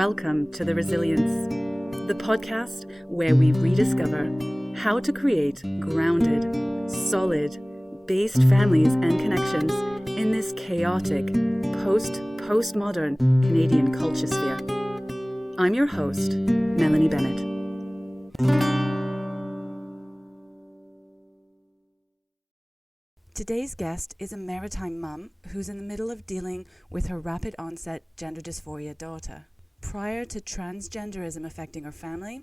Welcome to The Resilience, the podcast where we rediscover how to create grounded, solid, based families and connections in this chaotic, postmodern Canadian culture sphere. I'm your host, Melanie Bennett. Today's guest is a Maritime mum who's in the middle of dealing with her rapid onset gender dysphoria daughter. Prior to transgenderism affecting her family,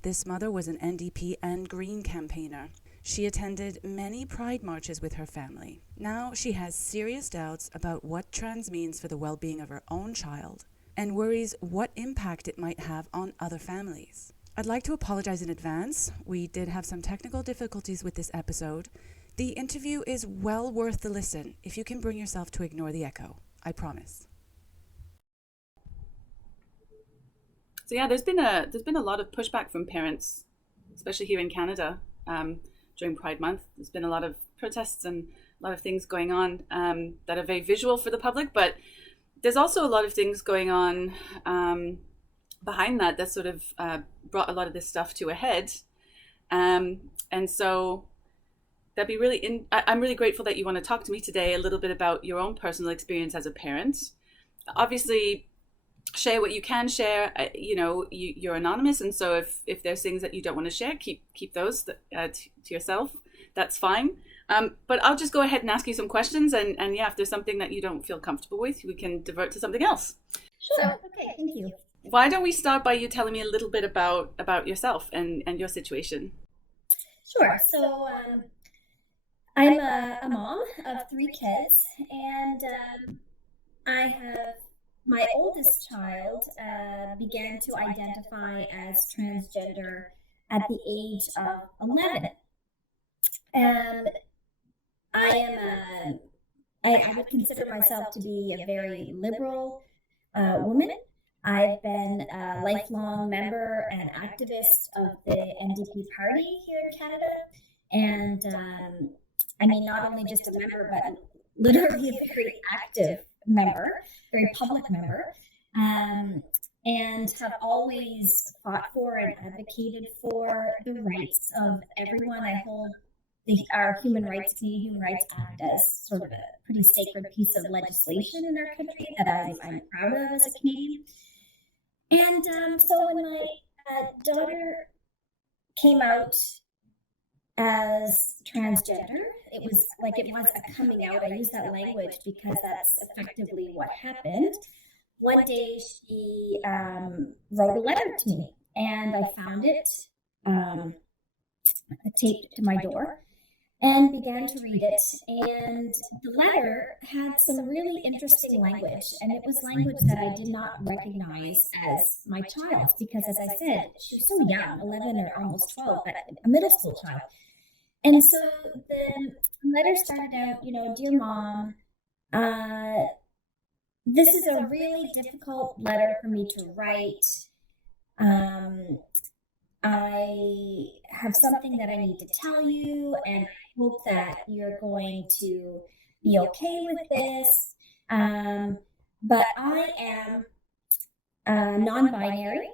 this mother was an NDP and Green campaigner. She attended many pride marches with her family. Now she has serious doubts about what trans means for the well-being of her own child and worries what impact it might have on other families. I'd like to apologize in advance. We did have some technical difficulties with this episode. The interview is well worth the listen if you can bring yourself to ignore the echo. I promise. So yeah, there's been a lot of pushback from parents, especially here in Canada, during Pride Month. There's been a lot of protests and a lot of things going on that are very visual for the public, but there's also a lot of things going on behind that sort of brought a lot of this stuff to a head, and so that'd be really. I'm really grateful that you want to talk to me today a little bit about your own personal experience as a parent. Obviously, share what you can share. You're anonymous, and so if there's things that you don't want to share, keep those to yourself. That's fine. But I'll just go ahead and ask you some questions, and yeah, if there's something that you don't feel comfortable with, we can divert to something else. Sure. Okay. Thank you. Why don't we start by you telling me a little bit about yourself and your situation? Sure. So I'm a mom of 3 kids, and I have my oldest child began to identify as transgender at the age of 11. And I would consider myself to be a very liberal woman. I've been a lifelong member and activist of the NDP party here in Canada. And not only just a member, but literally a very active member, very public member, and have always fought for and advocated for the rights of everyone. I hold our Canadian Human Rights Act as sort of a pretty sacred piece of legislation in our country that I'm proud of as a Canadian. And so when my daughter came out as transgender, it was a coming out. I use that language because that's effectively what happened. One day she wrote a letter to me, and I found it taped to my door and began to read it. And the letter had some really interesting language, and it was language that I did not recognize as my child's because, as I said, she was so young, 11 or almost 12, but a middle school child. And so the letter started out, dear mom, this is a really difficult letter for me to write. I have something that I need to tell you, and I hope that you're going to be okay with this. But I am non-binary.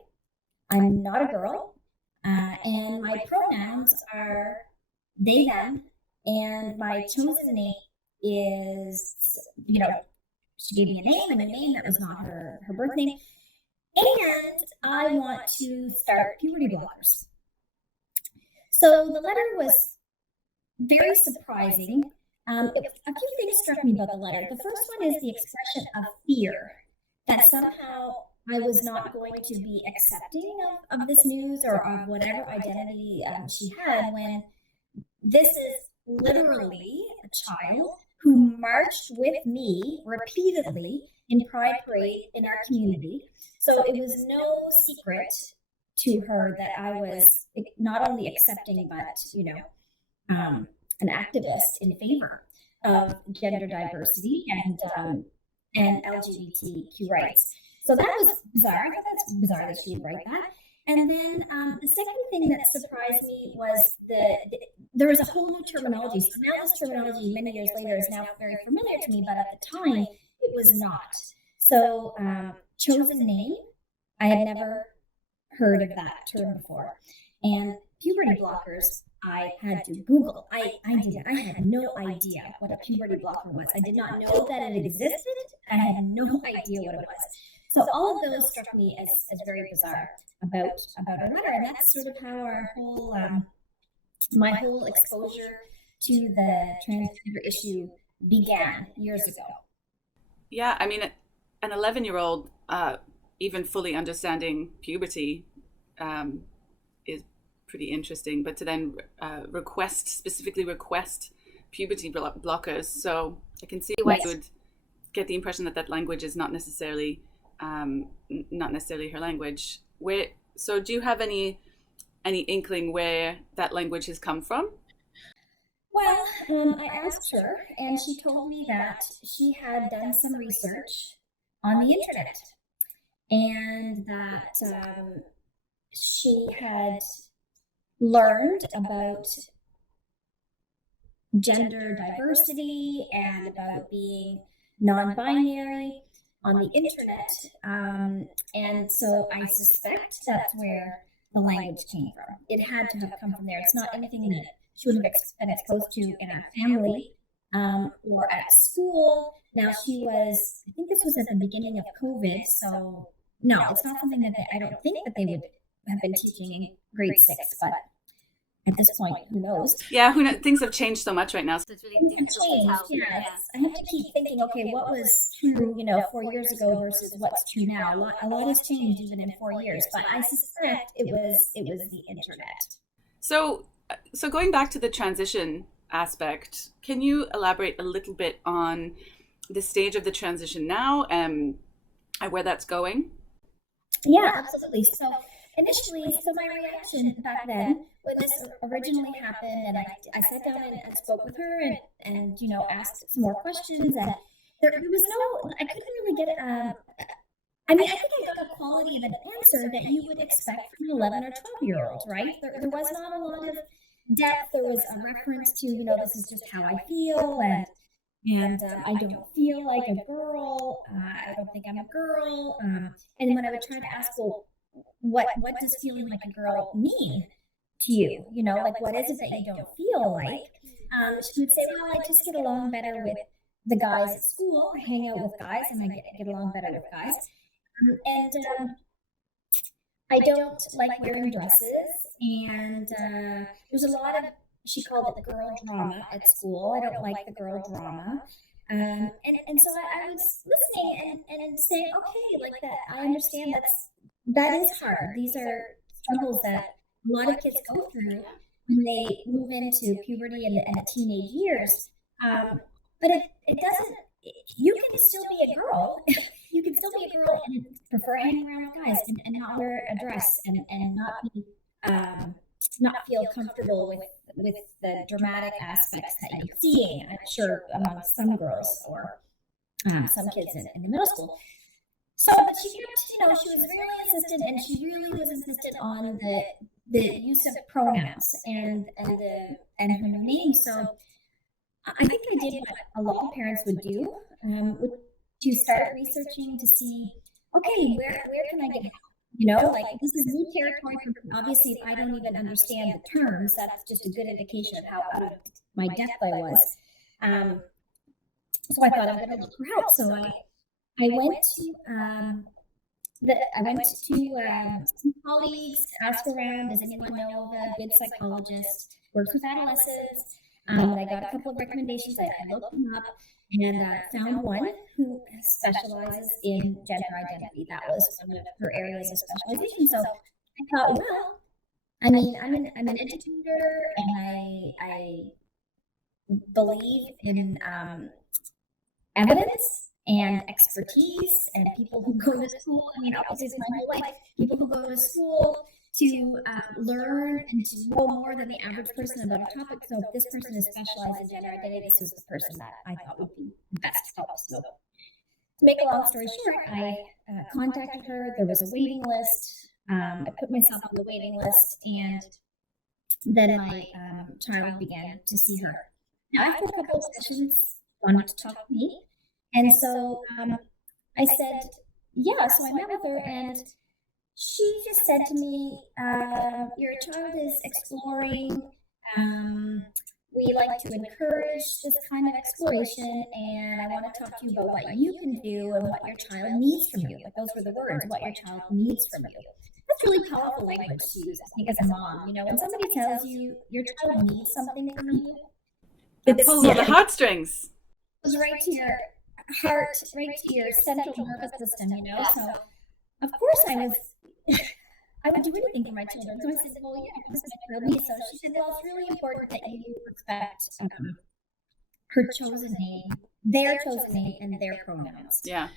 I'm not a girl. And my pronouns are they, them, and my chosen name is, she gave me a name, and a name that was not her birth name. And I want to start puberty blockers. So the letter was very surprising. A few things struck me about the letter. The first one is the expression of fear that somehow I was not going to be accepting of this news or of whatever identity she had, when this is literally a child who marched with me repeatedly in Pride Parade in our community. So it was no secret to her that I was not only accepting, but, an activist in favor of gender diversity and LGBTQ rights. So that was bizarre. I thought that's bizarre that she would write that. And then the second thing that surprised me was there was a whole new terminology. So now this terminology, many years later, is now very familiar to me, but at the time, it was not. So chosen name I had never heard of that term before. And puberty blockers, I had to Google. I had no idea what a puberty blocker was. I did not know that it existed. I had no idea what it was. So all of those struck me as very bizarre about our letter. And that's sort of how our whole my whole exposure to the transgender issue began years ago. Yeah, I mean, an 11-year-old, even fully understanding puberty, is pretty interesting. But to then specifically request puberty blockers, so I can see why you would get the impression that language is not necessarily her language. So do you have any inkling where that language has come from? Well, I asked her, and she told me that she had done some research on the internet, and that she had learned about gender diversity and about being non-binary on the internet. And so I suspect that's where the language came from. It had to have come from there. It's not anything that she would have been exposed to in a family or at school. Now I think this was at the beginning of COVID, so no, it's not something that I don't think that they would have been teaching in grade 6, but at this point, who knows? Yeah, things have changed so much right now. So it's really difficult to tell. Yeah, I have to keep thinking, okay, what was true, 4 years ago versus what's true now? A lot has changed even in 4 years, but I suspect it was the internet. So going back to the transition aspect, can you elaborate a little bit on the stage of the transition now and where that's going? Yeah, absolutely. So initially, my reaction back then when this originally happened, and I sat down and spoke with her and asked some more questions, and there was I couldn't really get I think I got a quality of an answer that you would expect from an 11 or 12-year-old, right? There was not a lot of depth. There was a reference to, this is just how I feel, and I don't feel like a girl. I don't think I'm a girl. And when I would try to ask, well, what does feeling like a girl mean to you? Like, what is it that you don't feel like? She would say, well, I just get along better with the guys at school. I hang out with guys, and I get along better with guys. And I don't like wearing dresses, and there's a lot of, she called it the girl drama at school. I don't like the girl drama. And so I was listening and saying, okay, like that, I understand that is hard. These are struggles that a lot of kids go through when they move into puberty and the teenage years. But it doesn't, you can still be a girl. You can still be a girl and prefer hanging around with guys and not wear a dress and not feel comfortable with the dramatic aspects that you're seeing, I'm sure, among some girls or some kids in the middle school. So, but she kept, she was really insistent, and she really was insistent on the use of pronouns and her new name. So I think I did what a lot of parents would do, to start researching to see, okay, where can I get help? Like, this is new territory for me. Obviously, if I don't even understand the terms, that's just a good indication of how out of my depth I was. So I thought I'm going to look for help. So I went to some colleagues, asked around, does anyone know of a good psychologist, works with adolescents? I got a couple of recommendations. I looked them up and found one who specializes in gender identity. That was one of her areas of specialization. So I thought, well, I mean, I'm an educator, and I believe in evidence and expertise, and people who go to school. I mean, obviously, it's my whole life. People who go to school to learn and to know more than the average person about a topic. So if this person is specialized in gender identity, this is the person that I thought would be best help. So to make a long story short, I contacted her. There was a waiting list. I put myself on the waiting list, and then my child began to see her. Now, after a couple of sessions, wanted to talk to me. And so I said, yeah, so I met with her, and She just said to me, "Your child is exploring. Um, we like to encourage this kind of exploration, and I want to talk to you about what you can do and what your child needs from you." Like those were the words, what your child needs from you. That's really powerful language to use, I think, as a mom. When somebody tells you your child needs something from you, It pulls on the heartstrings. It goes right to your heart, right to your central nervous system. So, of course, I would do anything for my children. So I said, "Well, yeah, this is my child." So she said, "Well, it's really important that you respect her chosen name, their chosen name, and their pronouns." Yeah.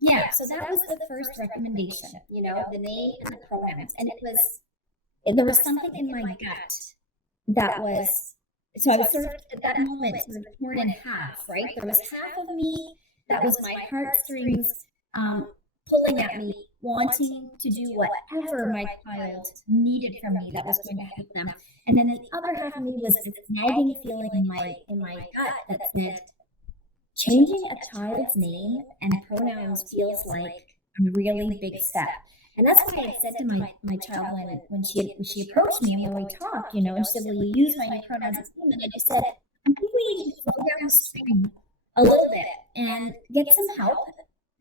Yeah, so that was the first recommendation, the name and the pronouns. And there was something in my gut that was, so I was sort of at that moment sort of torn in half, right? There was half of me that was my heartstrings pulling at me, wanting to do whatever my child needed from me that was going to help them. And then the other half of me was this nagging feeling in my gut that said, changing a child's name and pronouns feels like a really big step. And that's why I said to my child when she approached me and when we talked, and she said, "Will you use my new pronouns?" And I just said, "I think we need to slow down the stream a little bit and get some help,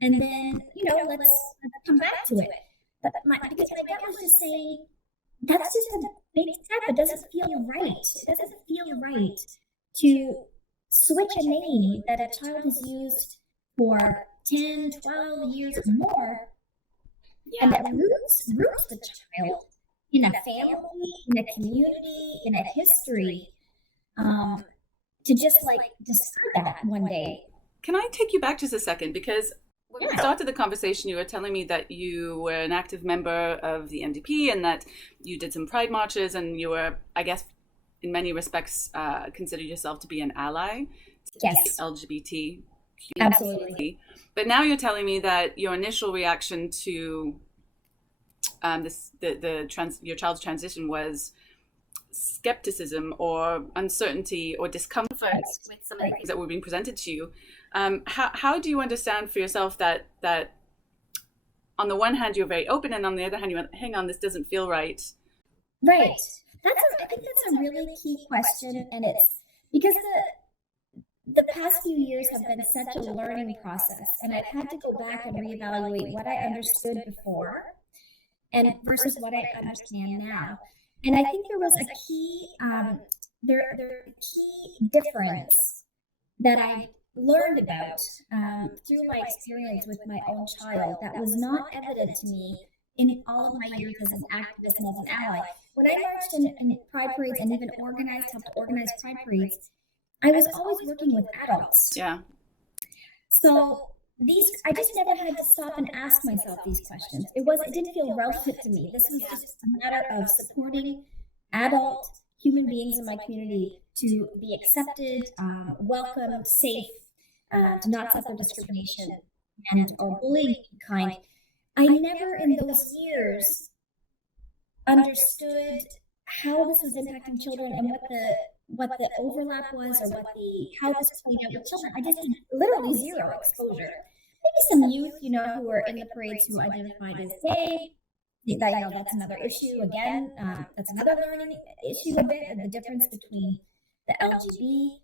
and then let's come back to it." But because my gut was just saying, that's just a big step. It doesn't feel right. It doesn't feel right to switch a name that a child has used for 10, 12 years or more, and that roots the child in a family, in a community, in a history, to just discard that one day. Can I take you back just a second? Because when we started the conversation, you were telling me that you were an active member of the NDP and that you did some pride marches, and you were, I guess, in many respects, consider yourself to be an ally to Yes. the LGBT community. Absolutely. But now you're telling me that your initial reaction to your child's transition was skepticism or uncertainty or discomfort with some of the things that were being presented to you. How do you understand for yourself that on the one hand you're very open, and on the other hand you went, hang on, this doesn't feel right? Right. I think that's a really key question, and it's because the past few years have been such a learning process, and I've had to go back and reevaluate what I understood before and versus what I understand now. And I think there was a key key difference that I learned about through my experience with my own child that was not evident to me in all of my years as an activist and as an ally. When I marched in pride parades and even helped organize pride parades, I was always working with adults. Yeah. So I just never had to stop and ask myself these questions. It didn't feel relevant to me. This was just a matter of supporting adult human beings in my community to be accepted, welcomed, safe, to not suffer discrimination or bullying kind. I never in those years understood how this was impacting children and what the overlap was, or how this played out with children. I just had literally zero exposure. Maybe some youth, who were in the parades who identified as gay. That's another issue. Again, that's another learning issue a bit, and the difference between the LGBT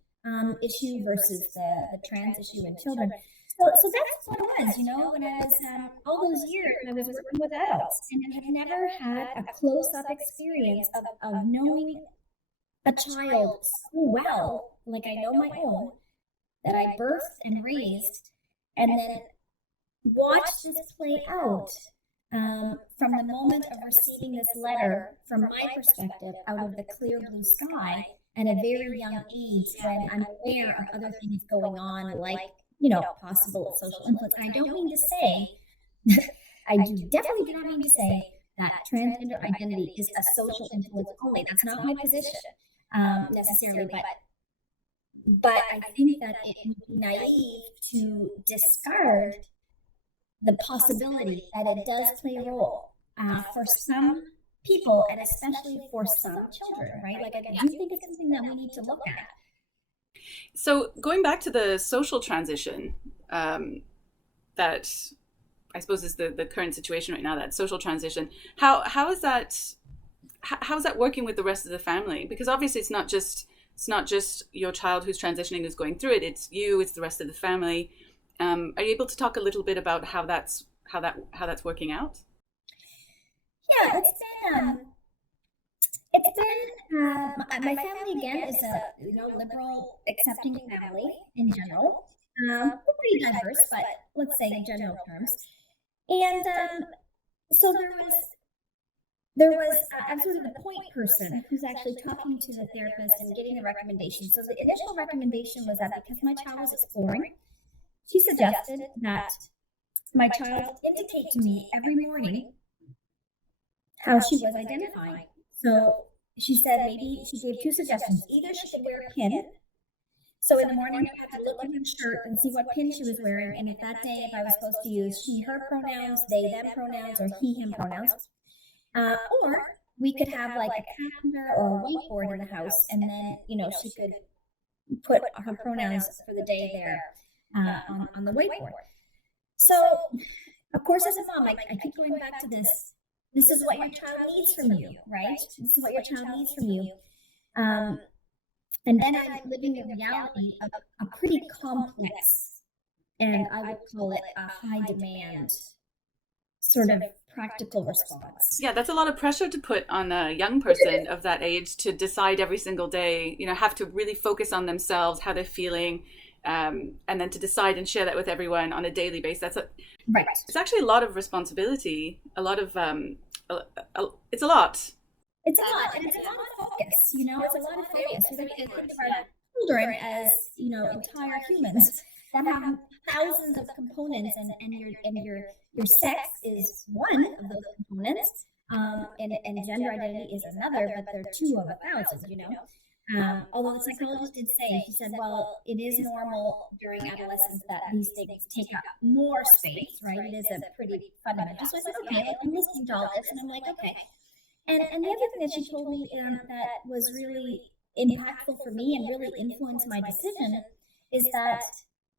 issue versus the trans issue in children. So that's what it was, when I was all those years I was working with adults, and I have never had a close-up experience of knowing a child so well, like I know my own, that I birthed and raised, and then watch this play out from the moment of receiving this letter, from my perspective, out of the clear blue sky at a very young age, when I'm aware of other things going on, like possible social influence. And I don't mean to say, definitely do not mean to say that transgender identity is a social influence only. That's not my position necessarily, but I think that it would be naive to discard the possibility that it does play a role for some people, and especially for some children, right? Like, I do think it's something that we need to look at. So going back to the social transition that I suppose is the current situation right now, that social transition. How is that? How's that working with the rest of the family? Because obviously it's not just your child who's transitioning who's going through it. It's you. It's the rest of the family. Are you able to talk a little bit about how that's working out? Yeah, my family again is a liberal, accepting family in general. We're pretty diverse, but let's say in general terms. And so I'm sort of the point person who's actually talking to the therapist and getting the recommendation. So the initial recommendation was that because my child was exploring, she suggested that my child indicate to me every morning how she was identifying. So she said maybe she gave two suggestions. Either she could wear a pin. So in the morning, I had to look at her shirt and see what pin she was wearing. And if that day, if I was supposed to use she, her pronouns, they, them pronouns, or he, him pronouns. Or we could have like a calendar or a whiteboard in the house. And then, she could put her pronouns for the day there on the whiteboard. So, of course, as a mom, I keep going back to this. This is what your child needs from you, right? This is what your child needs from you. And then I'm living the reality of a pretty complex, and I would call it a high demand sort of practical response. Yeah, that's a lot of pressure to put on a young person of that age to decide every single day, have to really focus on themselves, how they're feeling, and then to decide and share that with everyone on a daily basis. Right. It's actually a lot of responsibility, a lot of, it's a lot. It's a lot, and it's a lot of focus, it's a lot of focus. We have to think of our children as, entire humans that have thousands of components, and your sex is one of those components, and gender identity is another, but they're two of 1,000, although the psychologist did say, she said, well, it is normal during adolescence that these things take up more space, right? It is a pretty fundamental. So I said, okay, I'm listening to all this, and I'm like, okay. And the other thing that she told me that was really impactful for me and really influenced my decision is that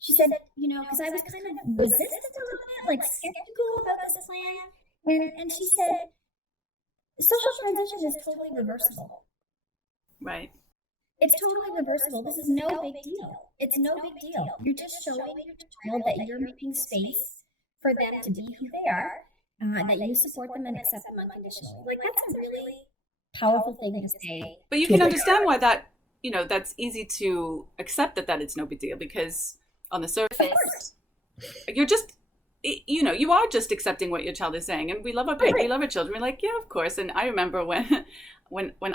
she said, because I was kind of resistant a little bit, like skeptical about this plan. And she said, social transition is totally reversible. Right. It's totally reversible. This is no big deal. It's no big deal. You're just showing your child that you're making space for them to be who they are. That you support them and accept them unconditionally. Like, that's a really powerful thing to say. But you can understand why that's easy to accept that it's no big deal, because on the surface, you're just, you are just accepting what your child is saying. And we love our baby, we love our children. We're like, yeah, of course. And I remember when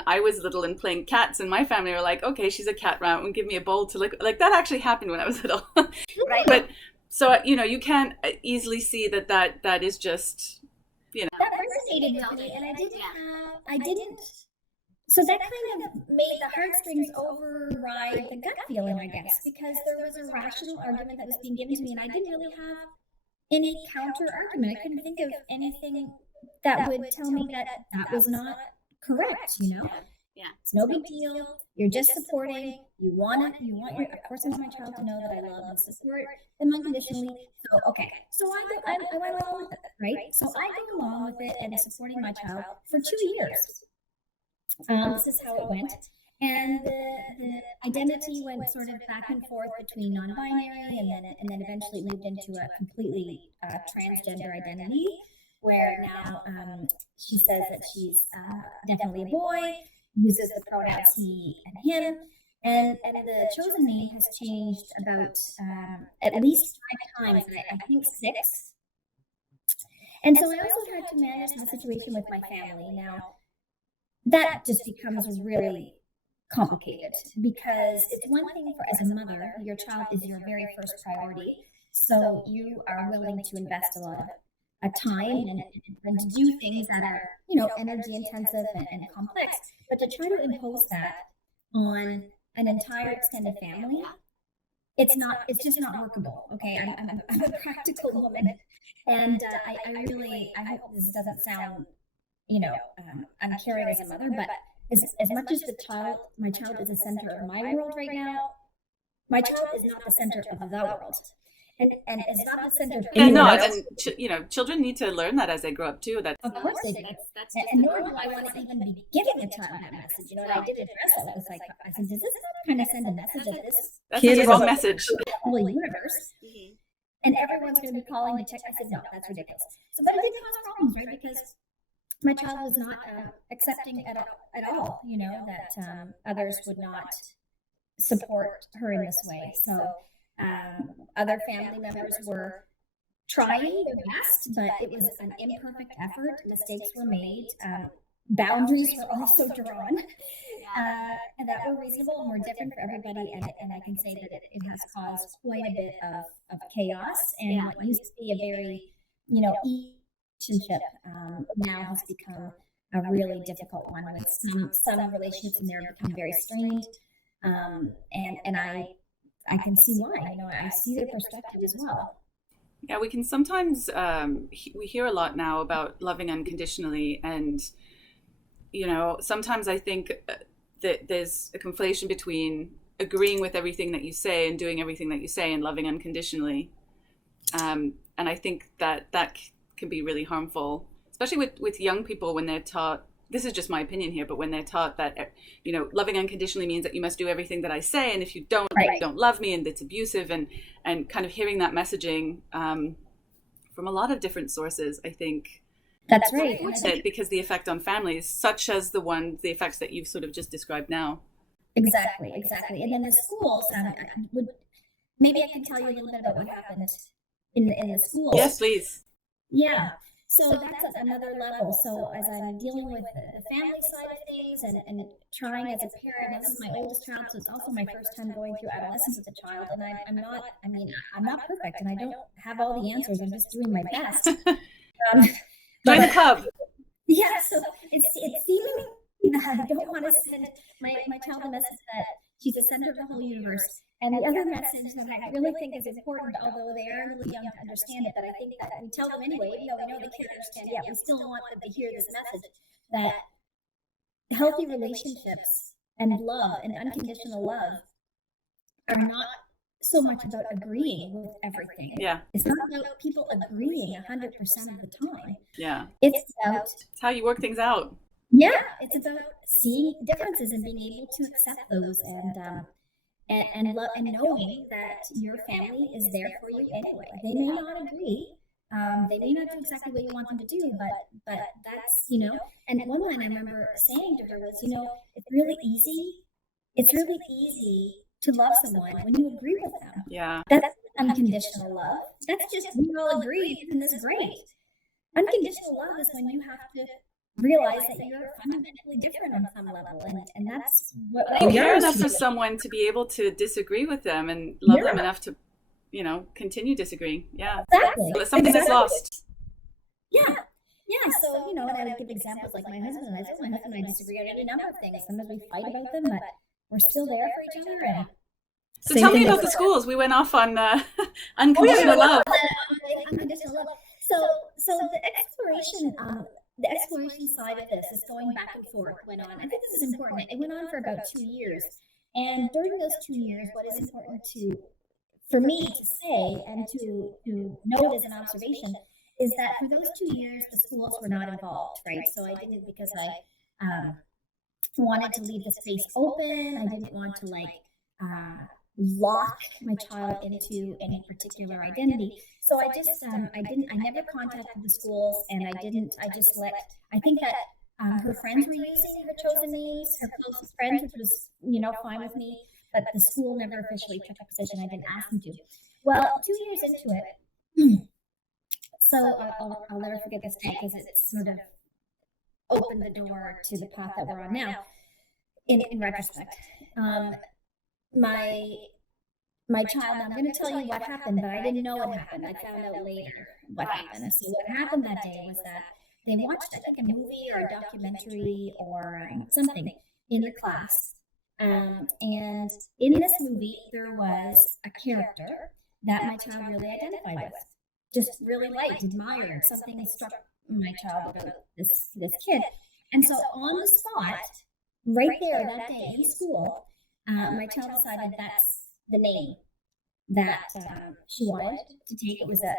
I was little and playing cats, and my family were like, okay, she's a cat, round and give me a bowl to lick. Like, that actually happened when I was little. Right. But so, you can't easily see that is just, That resonated with me, and I didn't, so that kind of made the heartstrings override the gut feeling, I guess, because there was a rational argument that was being given to me, and I didn't really have any counter argument. I couldn't think of anything that would tell me that was not correct, Yeah. It's no big deal. You're just supporting. Of course, I want my child to know that I love and support them unconditionally. So, okay. So I went along with it, right? So I go along with it and supporting my child for 2 years. This is how it went. And the identity went sort of back and forth between non-binary and then eventually moved into a completely transgender identity, where now she says that she's definitely a boy, uses the pronouns he and him, and the chosen name has changed about at least 5 times, I think 6. And so I also had to manage the situation with my family. Now, that just becomes really complicated, because it's one thing for, as a mother, your child is your very first priority. So you are willing to invest a lot of time and to do things that are, energy intensive and complex. But to try to impose that on an entire extended family, it's just not workable. Okay, I'm a practical woman, and I hope this doesn't sound, uncaring as a mother, but as much as my child is the center of my world right now, my child is not the center of the world. and it's not the center of Yeah, anyone no, else. and children need to learn that as they grow up too. Of course they do. That's And nor do I want to even be giving a child that message. And I did address that with the psychologist. I said, does this kind of send a message that this that's the wrong message. The whole universe, and everyone's going to be calling to check? I said, no, that's ridiculous. So, but it did cause problems, right? Because my child was not accepting at all, that others would not support her in this way. So other family members were trying their best, but it was an imperfect effort. Mistakes were made. Boundaries were also drawn, and that were reasonable and were different for everybody. And I can say that it has caused quite a bit of chaos. And what used to be a very, easy relationship now has become a really difficult one, with some relationships in there become very strained. And I can see why. I see their perspective as well. Yeah, we can sometimes we hear a lot now about loving unconditionally, and sometimes I think that there's a conflation between agreeing with everything that you say and doing everything that you say and loving unconditionally, and I think that can be really harmful, especially with young people when they're taught. This is just my opinion here, but when they're taught that, loving unconditionally means that you must do everything that I say, and if you don't, you don't love me, and it's abusive, and kind of hearing that messaging from a lot of different sources, I think that's right. Because the effect on families, such as the effects that you've sort of just described now. Exactly. And then the schools, maybe I can tell you a little bit about what happened in the schools. Yes, please. Yeah. So that's another level. So as I'm dealing with the family side of things and trying as a parent, and this is my oldest child, so it's also my first time going through adolescence as a child, and I'm not perfect, and I don't have all the answers. I'm just doing my best. Join the club. Yeah, so it's seeming that I don't want to send my child a message that she's the center of the whole universe. And the other message that I really think is important, although they are really young to understand it, but I think that we tell them anyway, even though we know they can't understand yet, we still want them to hear this message that healthy relationships and love and unconditional love are not so much about agreeing with everything. Yeah. It's not about people agreeing 100% of the time. Yeah. It's about... It's how you work things out. Yeah. It's about seeing differences and being able to accept those and knowing that your family is there for you anyway. They may not agree. They may not do exactly what you want them to do, but that's, and one line I remember saying to her was, it's really easy to love someone when you agree with them. Yeah. That's unconditional love. That's just, we all agree, and this is great. Unconditional love is when you have to realize that you're fundamentally different on some level, and that's what you care enough for someone to be able to disagree with them and love them enough to continue disagreeing. Yeah, exactly. So something that's lost. Yeah. So and I would give examples like my husband and I disagree on any number of things. Sometimes we fight about them, but we're still there for each other. And so tell me about the schools. We went off on unconditional love. Unconditional love. So the exploration side of this is going back and forth. Went on. I think this is important. It went on for about 2 years, and during those 2 years, what is important for me to say and to note as an observation is that for those 2 years, the schools were not involved, right? So I didn't, because I wanted to leave the space open. I didn't want to lock my child into any particular identity. So I just, I never contacted the schools, and I think that her friends were using her chosen names, her closest friends, which was, fine with me, but the school never officially took a position. I didn't ask them to. Well, 2 years into it, so I'll never forget this day, because it sort of opened the door to the path that we're on now, in retrospect. My child, I'm going to tell you what happened, but I didn't know what happened. I found out later what happened. And so what happened that day was that they watched, I think, a movie or a documentary or something in the class. And in this movie, there was a character that my child really identified with, just really liked, admired. Something struck my child about this kid. And so on the spot, right there that day in school, my child decided that's the name. that she wanted to take. It was a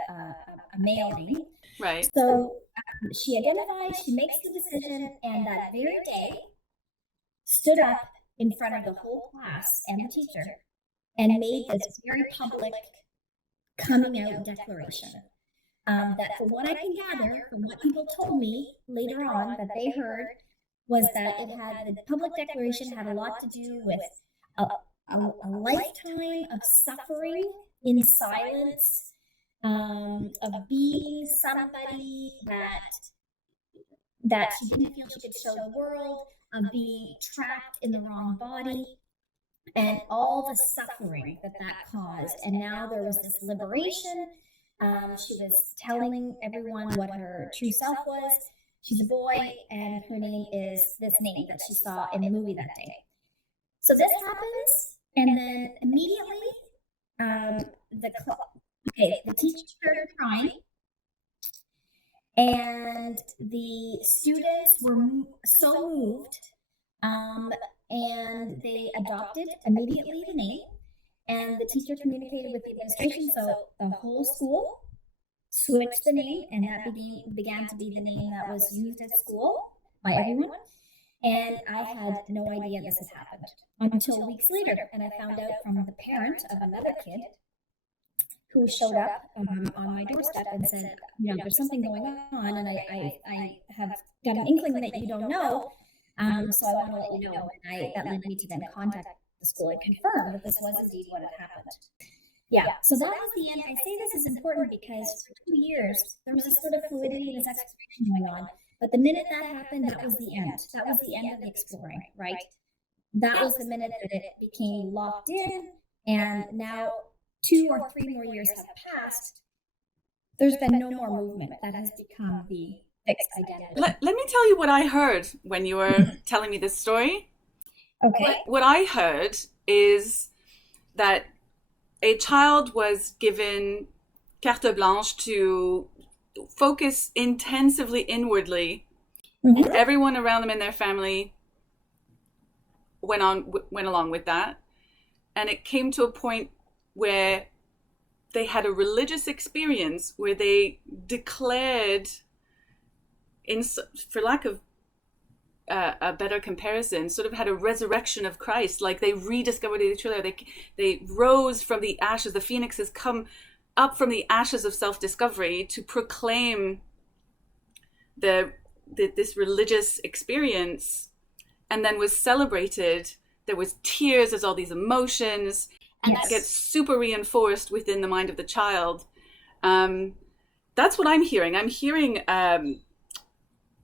male name. Right. So she identifies, she makes the decision, and that very day stood up in front of the whole class and the teacher and made this very public coming out declaration. That, from what I can gather, from what people told me later on that they heard, was that it had, the public declaration had a lot to do with a lifetime of suffering in silence, of being somebody that she didn't feel she could show the world, of being trapped in the wrong body, and all the suffering that caused. And now there was this liberation. She was telling everyone what her true self was. She's a boy, and her name is this name that she saw in the movie that day. So this happens, and then immediately, the teacher started crying, and the students were so moved, and they adopted immediately the name. And the teacher communicated with the administration, so the whole school switched the name, and that began to be the name that was used at school by everyone. And I had no idea this had happened until weeks later, and I found out from the parent of another kid who showed up on my doorstep and said, there's something going on, and I have got an inkling that you don't know, so I want to let you know. And that led me to then contact the school and confirm that this was indeed what had happened. Yeah, so that was the end. I say this is important because for 2 years, there was a sort of fluidity and this exploration going on. But the minute that happened, that was the end. That was the end of the exploring, right? That was the minute that it became locked in. And now 2 or 3 more years have passed. There's been no more movement. That has become the fixed identity. Let me tell you what I heard when you were telling me this story. Okay. What I heard is that a child was given carte blanche to focus intensively inwardly. Mm-hmm. Everyone around them in their family went along with that. And it came to a point where they had a religious experience where they declared, for lack of a better comparison, sort of had a resurrection of Christ. Like they rediscovered each other. They rose from the ashes. The phoenix has come up from the ashes of self-discovery to proclaim this religious experience, and then was celebrated. There was tears. There's all these emotions, and that gets super reinforced within the mind of the child. That's what I'm hearing. I'm hearing.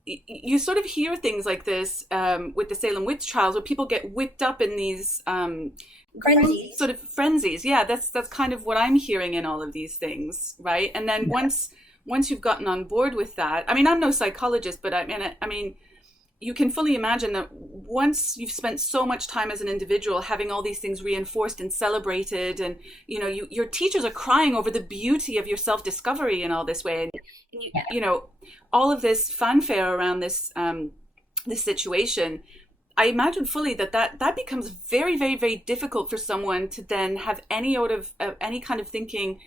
You sort of hear things like this with the Salem witch trials, where people get whipped up in these sort of frenzies. Yeah, that's kind of what I'm hearing in all of these things, right? And then once you've gotten on board with that, I mean, I'm no psychologist, but I mean, you can fully imagine that once you've spent so much time as an individual having all these things reinforced and celebrated, and your teachers are crying over the beauty of your self-discovery in all this way, and you know all of this fanfare around this this situation, I imagine fully that becomes very, very, very difficult for someone to then have any kind of thinking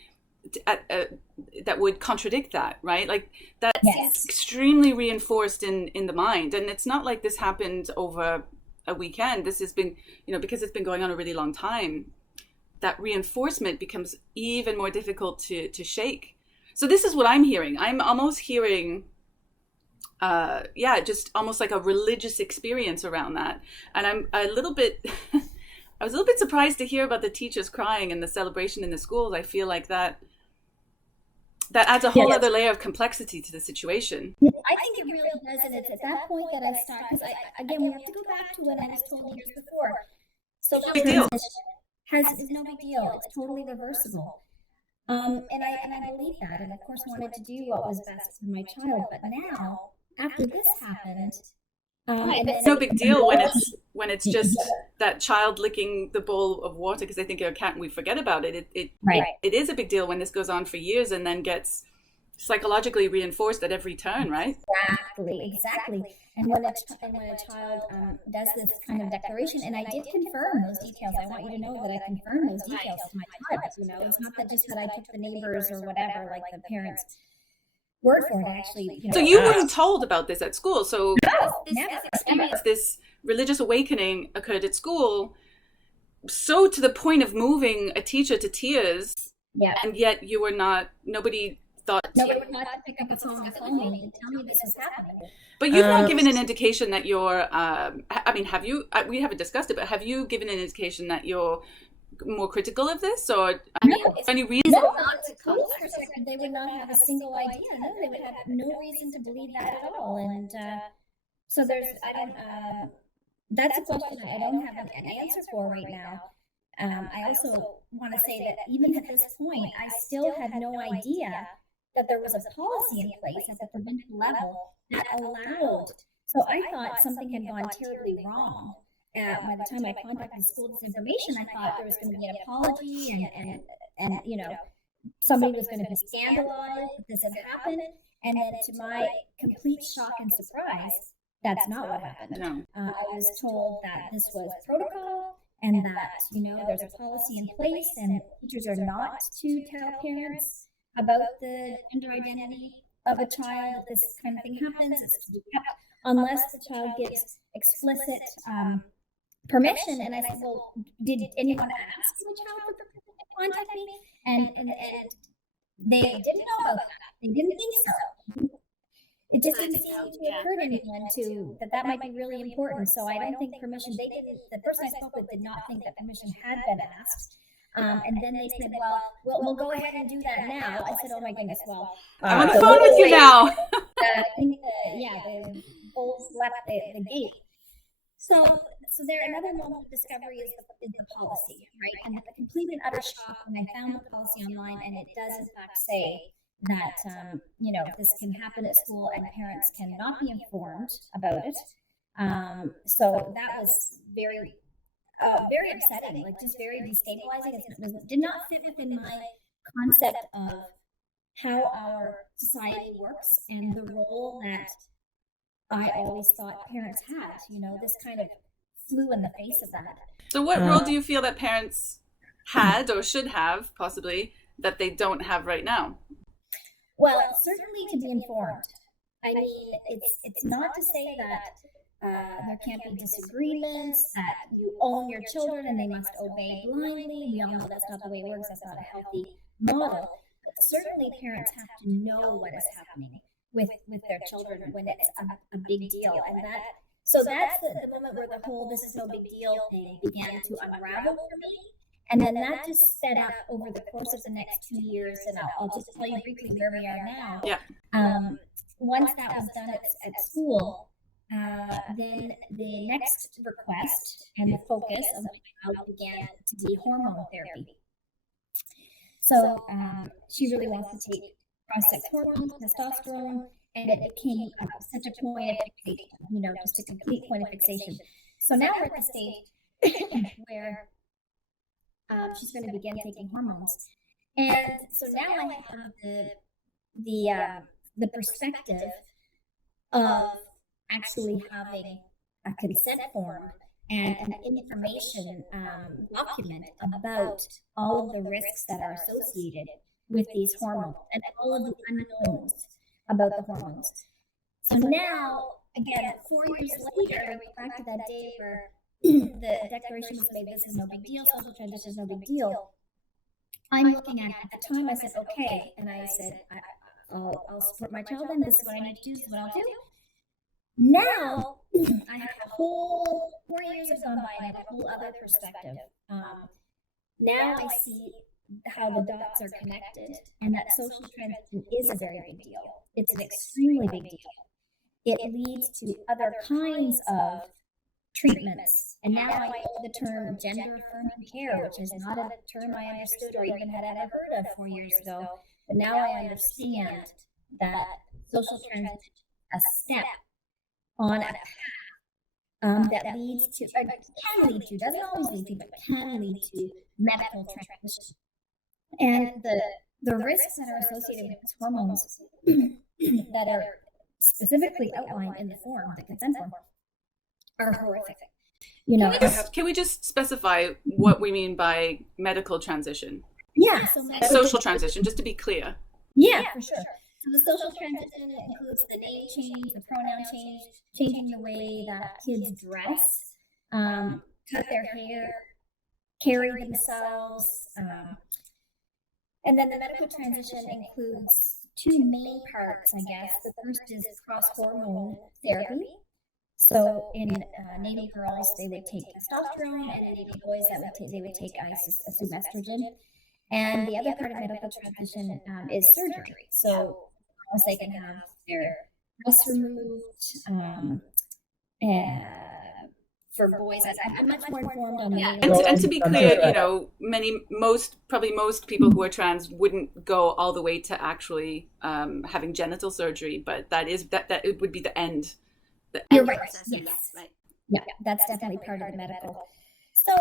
that would contradict that, right? Like that's extremely reinforced in the mind. And it's not like this happened over a weekend. This has been, because it's been going on a really long time, that reinforcement becomes even more difficult to shake. So this is what I'm hearing. I'm almost hearing just almost like a religious experience around that. And I'm a little bit I was a little bit surprised to hear about the teachers crying and the celebration in the schools. I feel like that adds a whole other layer of complexity to the situation. I think it really does, and it's at that point that I start, because again, we have to go back to what I was told years before. Social transition is no big deal. It's totally reversible. And I believe that, and of course wanted to do what was best for my child. But now, after this happened, it's no big deal when it's just that child licking the bowl of water because they think you're a cat and we forget about it. It is a big deal when this goes on for years and then gets psychologically reinforced at every turn, right? Exactly. And when a child does this kind of declaration, and I did confirm those details. I want you to know that I confirmed those details to my child. You know, it's not that just that I took the neighbors or whatever, like the parents' word for it. Actually, So you weren't told about this at school. So never. this religious awakening occurred at school, so to the point of moving a teacher to tears. Yeah. And yet you were not. Nobody thought. Nobody would not pick up the phone and call me and tell me this was happening. But you've not given an indication that you're. I mean, have you? We haven't discussed it, but have you given an indication that you're more critical of this, or any reason? No, not to police perspective, they would not have a single idea. No, they would have no reason to believe that at all. And so that's a question I don't have an answer for right now. I also want to say that even at this point, I still had no idea that there was a policy in place at the provincial level that allowed. So I thought something had gone terribly wrong. By the time I contacted the school this information, I thought there was going to be an apology and you know, somebody was going to be scandalized that this had happened. And then to my complete shock and surprise, that's not what happened. No. I was told that this was protocol and that, you know, there's a policy in place and teachers are not to tell parents about the gender identity of a child. This kind of thing happens. It's to be kept unless the child gives explicit permission. And I said, well, did anyone ask the child to contact me? And they didn't know about that. They didn't think so. It just didn't seem to occur to anyone that might be really important. So I don't think permission. The person I spoke with did not think that permission had been asked. And then they said, well, we'll go ahead and do that now. I said, oh my goodness, well. I'm on the phone with you now. I think, the bulls left the gate. So there, another moment of discovery is the policy, right? And the complete and utter shock when I found the policy online, and it does in fact say that, you know, this can happen at school and parents cannot be informed about it. So that was very upsetting, like just very destabilizing. It did not fit within my concept of how our society works and the role that I always thought parents had. You know, this kind of flew in the face of that. So what role do you feel that parents had or should have, possibly, that they don't have right now? Well, certainly to be informed. I mean, it's not to say that there can't be disagreements, that you own your children and they must obey blindly. We all know that's not the way it works. That's not a healthy model. But certainly parents have to know what is happening with their children when it's a big deal. And that's the moment where the whole "this is no big deal" thing began to unravel for me. And then that just sped up over the course of the next 2 years. And I'll just tell you briefly where we are now. Yeah. Once that was done at school, then the next request and the focus of the child began to be hormone therapy. So she really wants to take cross-sex hormones, testosterone, and it became such a point of fixation, you know, just a complete point of fixation. So now we're at the stage where she's going to begin taking hormones. And so now I have the perspective of actually having a consent form and an information document about all of the risks that are associated with these hormones and all of the unknowns about the hormones. So now, again, 4 years later, back to that day where the declaration was made, this is no big deal, social transition is no big deal. I'm looking at the time, I said, okay, and I said, I'll support my child, and this is what I need to do, this is what I'll do. Now, I have a whole 4 years have gone by, and I have a whole other perspective. Now I see how the dots are connected, and that social transition is a very big deal. It's an extremely big deal. It leads to other kinds of treatments. And now I know the term gender affirming care, which is not a term I understood or even had ever heard of 4 years ago. But now I understand that social transition is a step on a path that leads to, or can lead to, doesn't always lead to, but can lead to medical transition. And the risks that are associated with hormones that are specifically outlined in the form, the consent form, are horrific. You know, Can we just specify what we mean by medical transition? Yeah. Social transition, just to be clear. Yeah, for sure. So the social transition includes the name change, the pronoun change, changing the way that kids dress, cut their hair, carry themselves. And then the medical transition includes two main parts, I guess. The first is cross-hormone therapy. So in Native girls, they would take testosterone, and in Native boys, they would take assumed estrogen. And the other part of medical transition is surgery. So they can have their breasts removed. For boys, I'm much more informed on that. And to be clear, you know, probably most people who are trans wouldn't go all the way to actually having genital surgery, but that it would be the end. You're right. Yes. Right. Yeah, that's definitely part of the medical. So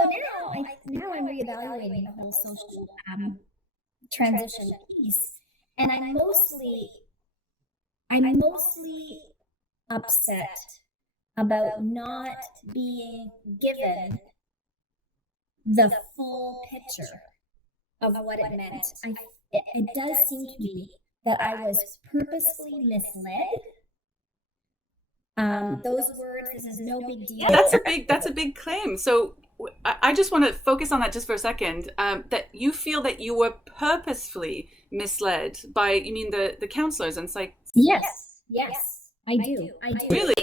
now I'm reevaluating the whole social transition piece, and I'm mostly upset about not being given the full picture of what it meant. It does seem to me that I was purposefully misled. Those words, this is no big deal. Yeah, that's a big claim. So I just want to focus on that just for a second. That you feel that you were purposefully misled by, you mean the counselors and psych? Yes, I do. Really?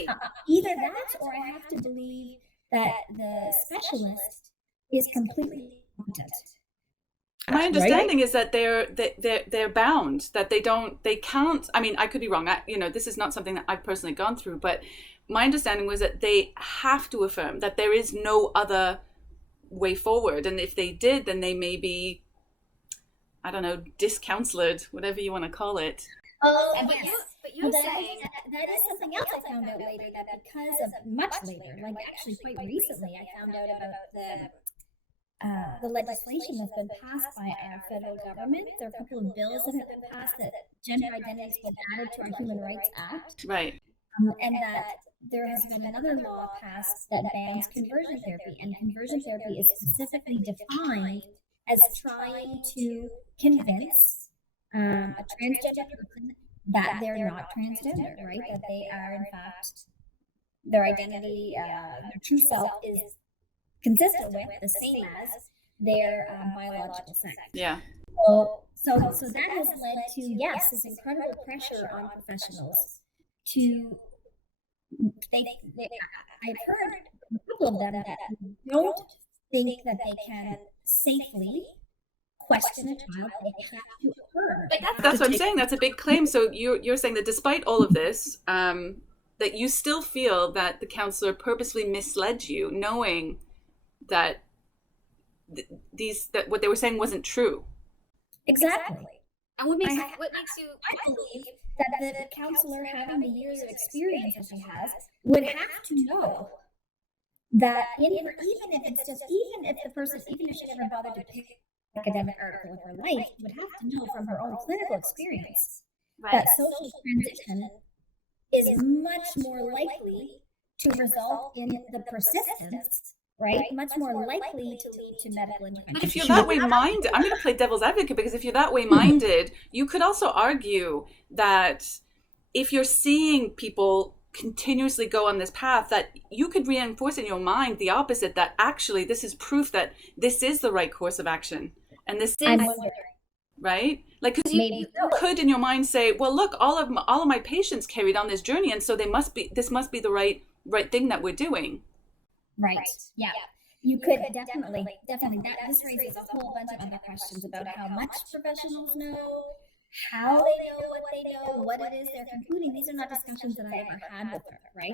Either that, or I have to believe that the specialist is completely competent. My understanding is that they're bound, that they can't. I mean, I could be wrong. This is not something that I've personally gone through, but my understanding was that they have to affirm that there is no other way forward, and if they did, then they may be, I don't know, discounseled, whatever you want to call it. Oh, but you're saying that is something else I found out later, that because of much later, like actually quite recently, I found out about the legislation that's been passed by our federal government. There are a couple of bills that have been passed that gender identity has been added to our Human Rights Act. Right. And that there has been another law passed that bans conversion therapy, and conversion therapy is specifically defined as trying to convince a transgender person that they're not transgender, right? That they are, in fact, their identity, their true self is consistent with, the same as their biological sex. Yeah. So that has led to, yes, this incredible pressure on professionals to, I've heard a couple of them that don't think that they can safely question a child. They have to affirm. That's what I'm saying. That's a big claim. So you're saying that despite all of this, that you still feel that the counselor purposely misled you, knowing that that what they were saying wasn't true. Exactly. And what makes you? I believe that the counselor, having the years of experience that she has, would have to know that even if the person, even if she never bothered to pick an academic article in her life, would have to know from her own clinical experience that social transition is much more likely to result in the persistence, right? Much more likely to lead to medical intervention. But if you're that way minded, I'm going to play devil's advocate, because if you're that way minded, you could also argue that if you're seeing people continuously go on this path, that you could reinforce in your mind the opposite, that actually this is proof that this is the right course of action. And this is, right? Like, because you could in your mind say, well, look, all of my patients carried on this journey, and so this must be the right thing that we're doing. Right. Yeah. You could definitely. This raises a whole bunch of other questions about how much professionals know, how they know what they know, what it is they're concluding. These are not discussions that I ever had with her, right?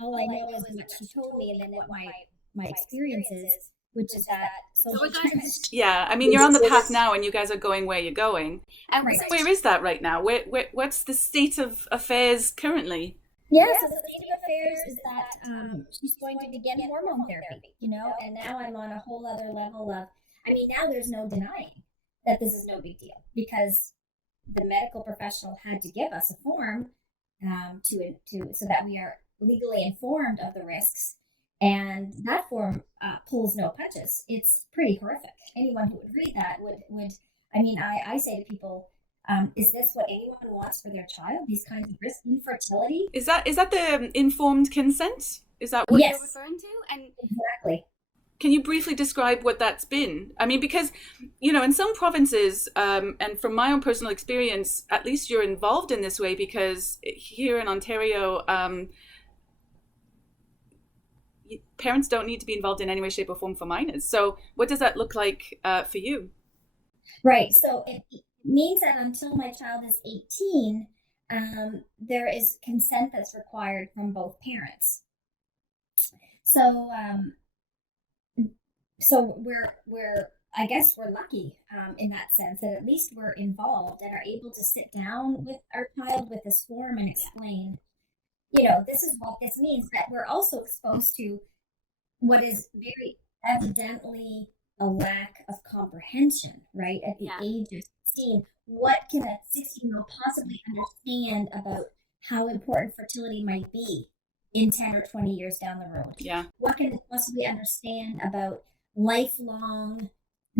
All I know is what she told me, and then what my experience is, which is that social transition. Yeah, I mean, you're on the path now, and you guys are going where you're going. Right. So where is that right now? What's the state of affairs currently? Yeah, so the state of affairs is that she's going to begin hormone therapy, and now I'm on a whole other level of, now there's no denying that this is no big deal because the medical professional had to give us a form to so that we are legally informed of the risks. And that form pulls no punches. It's pretty horrific. Anyone who would read that would I mean, I say to people, is this what anyone wants for their child? These kinds of risks, infertility? Is that the informed consent? Is that what Yes. you're referring to? And Exactly. can you briefly describe what that's been? I mean, because, you know, in some provinces, and from my own personal experience, at least you're involved in this way, because here in Ontario, parents don't need to be involved in any way, shape, or form for minors. So what does that look like for you? Right. So it means that until my child is 18, there is consent that's required from both parents. So we're I guess we're lucky in that sense that at least we're involved and are able to sit down with our child with this form and explain, you know, this is what this means. But we're also exposed to what is very evidently a lack of comprehension, right? At the age of 16, what can a 16-year-old possibly understand about how important fertility might be in 10 or 20 years down the road? Yeah. What can they possibly understand about lifelong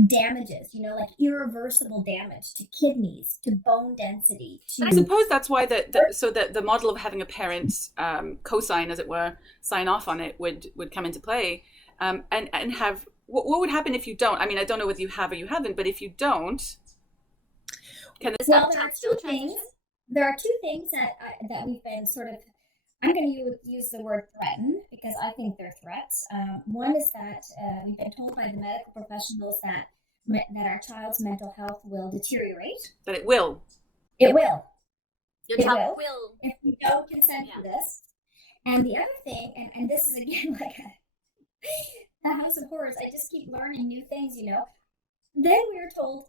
damages, you know, like irreversible damage to kidneys, to bone density, to... I suppose that's why the model of having a parent co-sign, as it were, sign off on it would come into play, and have... What would happen if you don't? I mean, I don't know whether you have or you haven't, but if you don't, can this... Well, there are two things. There are two things that we've been sort of... I'm going to use the word threaten because I think they're threats. One is that we've been told by the medical professionals that our child's mental health will deteriorate. That it will. It will. Your child will. If we don't consent to this. And the other thing, and this is again like a house of horrors, I just keep learning new things, you know. Then we were told,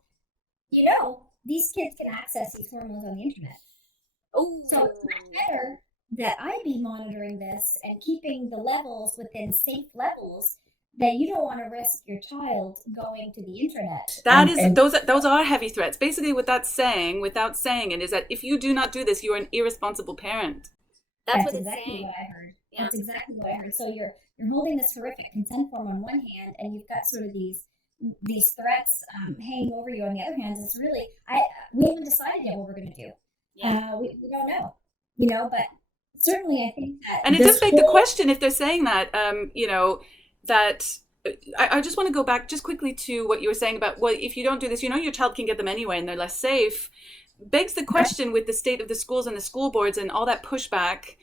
you know, these kids can access these hormones on the internet. Oh. So it's much better that I be monitoring this and keeping the levels within safe levels, that you don't want to risk your child going to the internet. Those are heavy threats. Basically, what that's saying, without saying it, is that if you do not do this, you are an irresponsible parent. That's what exactly it's saying. What I heard. Yeah. That's exactly what I heard. So you're holding this horrific consent form on one hand, and you've got sort of these threats hanging over you on the other hand. It's really we haven't decided yet what we're going to do. Yeah. We don't know, you know, but. Certainly, I think that... And it does beg the question, if they're saying that, you know, that... I just want to go back just quickly to what you were saying about, well, if you don't do this, you know, your child can get them anyway and they're less safe. Begs the question with the state of the schools and the school boards and all that pushback,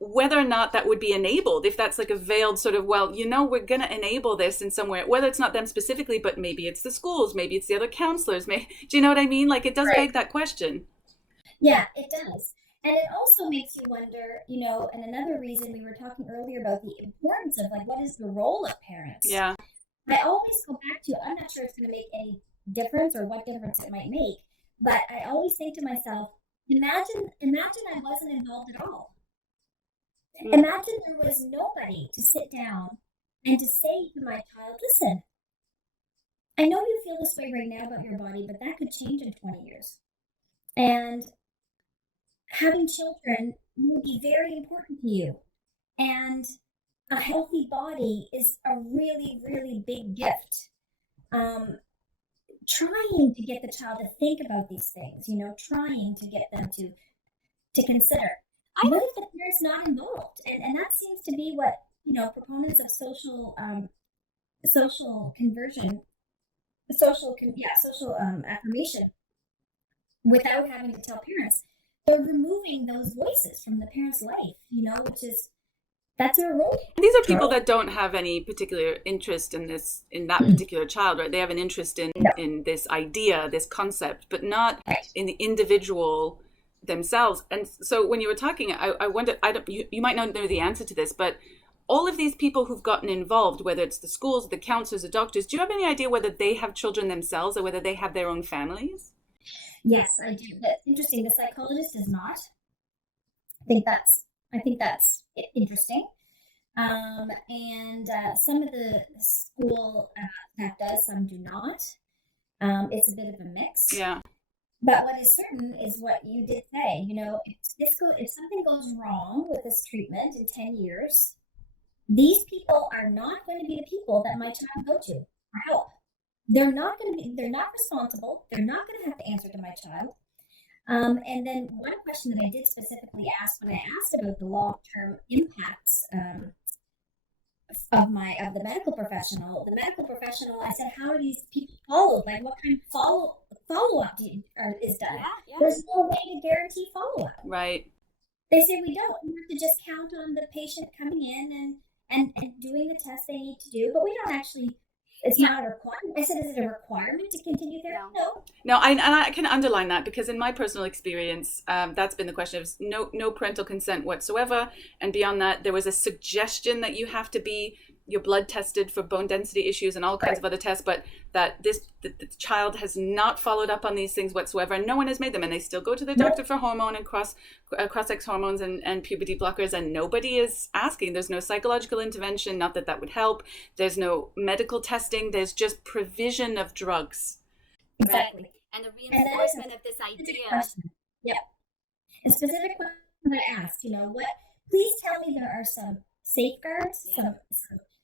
whether or not that would be enabled, if that's like a veiled sort of, well, you know, we're going to enable this in some way, whether it's not them specifically, but maybe it's the schools, maybe it's the other counselors. Do you know what I mean? Like, it does beg that question. Yeah, it does. And it also makes you wonder, you know, and another reason we were talking earlier about the importance of, like, what is the role of parents? Yeah. I always go back to, I'm not sure it's going to make any difference or what difference it might make, but I always think to myself, imagine I wasn't involved at all. Imagine there was nobody to sit down and to say to my child, listen, I know you feel this way right now about your body, but that could change in 20 years. And having children will be very important to you. And a healthy body is a really, really big gift. Trying to get the child to think about these things, you know, trying to get them to consider. What if the parent's not involved? And that seems to be what, you know, proponents of social conversion, social affirmation, without having to tell parents, they're removing those voices from the parent's life, you know, that's our role. And these are people that don't have any particular interest in that particular child, right? They have an interest in this idea, this concept, but not in the individual themselves. And so when you were talking, I wonder, you might not know the answer to this, but all of these people who've gotten involved, whether it's the schools, the counselors, the doctors, do you have any idea whether they have children themselves or whether they have their own families? Yes, I do. That's interesting. The psychologist does not. I think that's interesting. And some of the school staff does, some do not. It's a bit of a mix. Yeah. But what is certain is what you did say. If something goes wrong with this treatment in 10 years, these people are not going to be the people that my child go to for help. They're not responsible. They're not going to have to answer to my child. And then one question that I did specifically ask when I asked about the long-term impacts of the medical professional, I said, how are these people followed? Like, what kind of follow-up is done? Yeah. There's no way to guarantee follow-up. Right. They say we don't. We have to just count on the patient coming in and doing the tests they need to do, but we don't actually. It's not a requirement. I said, is it a requirement to continue therapy? No, I can underline that, because in my personal experience, that's been the question of no parental consent whatsoever. And beyond that, there was a suggestion that you have to be your blood tested for bone density issues and all kinds of other tests, but that the child has not followed up on these things whatsoever, and no one has made them, and they still go to the doctor for hormone and cross-sex hormones and puberty blockers, and nobody is asking. There's no psychological intervention, not that would help. There's no medical testing. There's just provision of drugs. Exactly. And the reinforcement of this idea. Yep. A specific question I asked, please tell me there are some safeguards,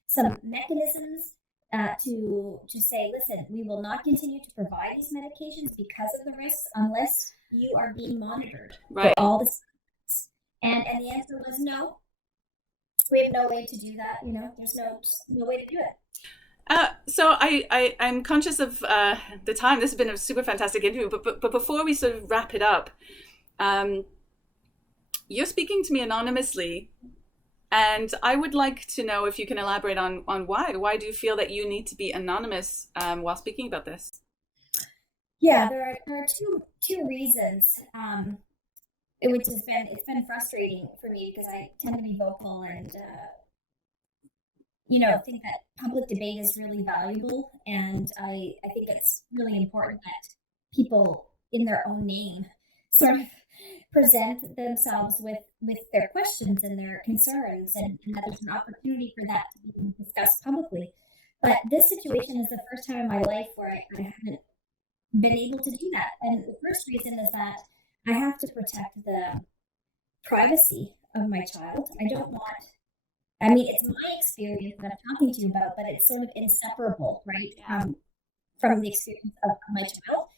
some mechanisms to say, listen, we will not continue to provide these medications because of the risks unless you are being monitored for all the signs. And the answer was no. We have no way to do that. There's no way to do it. So I'm conscious of the time. This has been a super fantastic interview, but before we sort of wrap it up, you're speaking to me anonymously, and I would like to know if you can elaborate on why. Why do you feel that you need to be anonymous while speaking about this? Yeah, there are two reasons. It's been frustrating for me because I tend to be vocal and think that public debate is really valuable, and I think it's really important that people in their own name sort of present themselves with their questions and their concerns, and that there's an opportunity for that to be discussed publicly. But this situation is the first time in my life where I haven't been able to do that. And the first reason is that I have to protect the privacy of my child. It's my experience that I'm talking to you about, but it's sort of inseparable, right, from the experience of my child.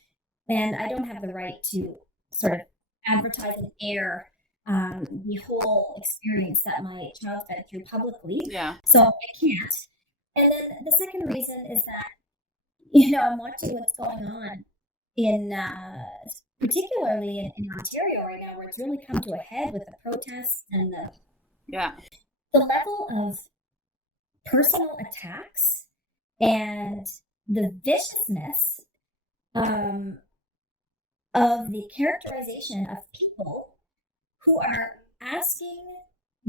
And I don't have the right to sort of advertise and air the whole experience that my child's been through publicly. Yeah. So I can't. And then the second reason is that, I'm watching what's going on in, particularly in Ontario right now, where it's really come to a head with the protests and the level of personal attacks and the viciousness of the characterization of people who are asking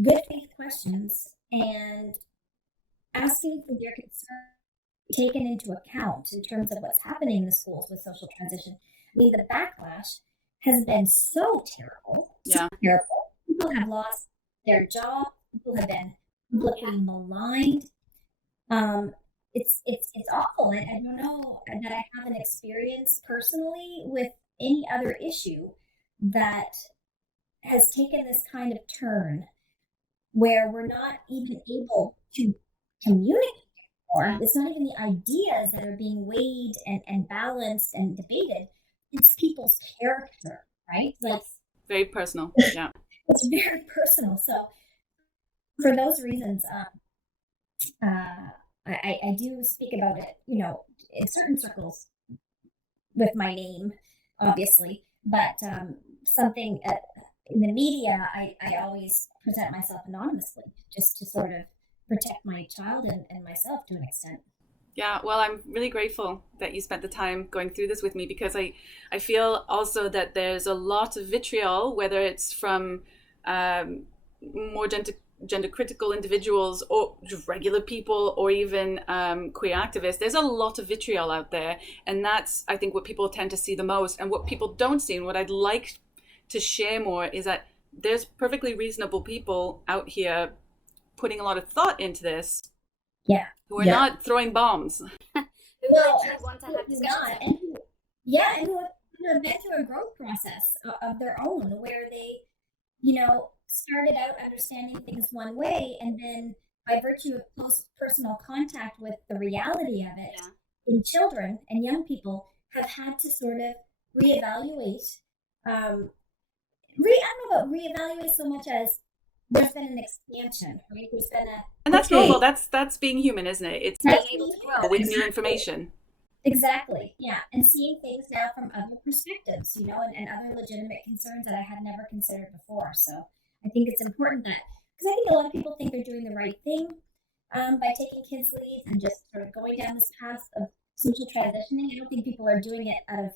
good faith questions and asking for their concern taken into account in terms of what's happening in the schools with social transition. The backlash has been so terrible. Yeah. So terrible. People have lost their job. People have been publicly maligned. It's awful. I don't know that I have an experience personally with any other issue that has taken this kind of turn where we're not even able to communicate anymore. It's not even the ideas that are being weighed and balanced and debated. It's people's character, right? Very personal. Yeah. It's very personal. So for those reasons, I do speak about it, in certain circles with my name, obviously, but something in the media, I always present myself anonymously just to sort of protect my child and myself to an extent. Yeah, well, I'm really grateful that you spent the time going through this with me, because I feel also that there's a lot of vitriol, whether it's from more gender critical individuals or just regular people or even queer activists. There's a lot of vitriol out there, and that's, I think, what people tend to see the most. And what people don't see, and what I'd like to share more, is that there's perfectly reasonable people out here putting a lot of thought into this, who are not throwing bombs. who actually want to have discussions. Not, and who have been through a growth process of their own, where they, started out understanding things one way, and then by virtue of close personal contact with the reality of it, in children and young people have had to sort of reevaluate. I don't know about reevaluate so much as there's been an expansion, right? There's been and that's normal. That's being human, isn't it? It's being able to grow with new information. Exactly. Yeah. And seeing things now from other perspectives, and other legitimate concerns that I had never considered before. So I think it's important that, because I think a lot of people think they're doing the right thing by taking kids' leave and just sort of going down this path of social transitioning. I don't think people are doing it out of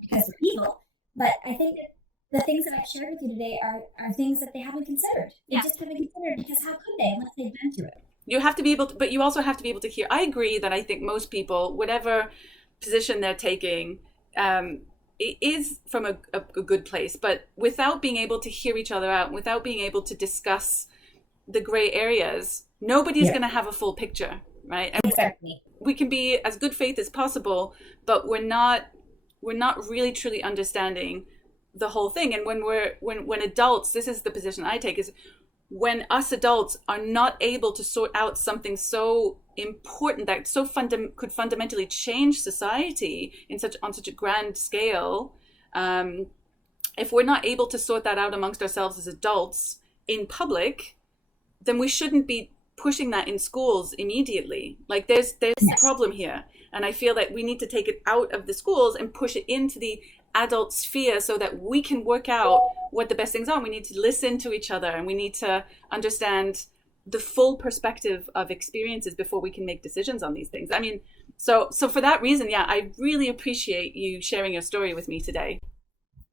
because of evil, but I think that the things that I've shared with you today are things that they haven't considered. They just haven't considered, because how could they unless they've been through it? You have to be able to, but you also have to be able to hear. I agree that I think most people, whatever position they're taking, it is from a good place, but without being able to hear each other out, without being able to discuss the gray areas, nobody's going to have a full picture, right? And exactly. We can be as good faith as possible, but we're not really truly understanding the whole thing. And when adults, this is the position I take, is when us adults are not able to sort out something so important that could fundamentally change society on such a grand scale, if we're not able to sort that out amongst ourselves as adults in public, then we shouldn't be pushing that in schools immediately. Like there's a problem here, and I feel that we need to take it out of the schools and push it into the adult sphere so that we can work out what the best things are. We need to listen to each other, and we need to understand the full perspective of experiences before we can make decisions on these things. I mean, so for that reason, I really appreciate you sharing your story with me today.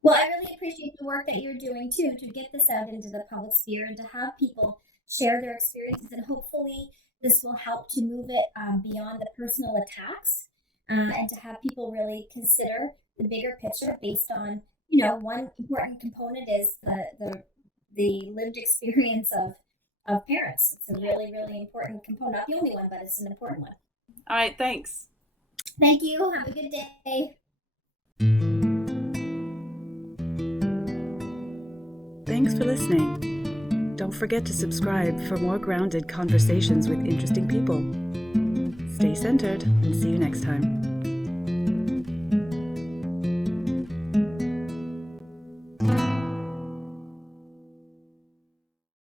Well, I really appreciate the work that you're doing too, to get this out into the public sphere and to have people share their experiences, and hopefully this will help to move it beyond the personal attacks, and to have people really consider the bigger picture based on, one important component is the lived experience of parents. It's a really, really important component. Not the only one, but it's an important one. All right, thanks. Thank you. Have a good day. Thanks for listening. Don't forget to subscribe for more grounded conversations with interesting people. Stay centered, and see you next time.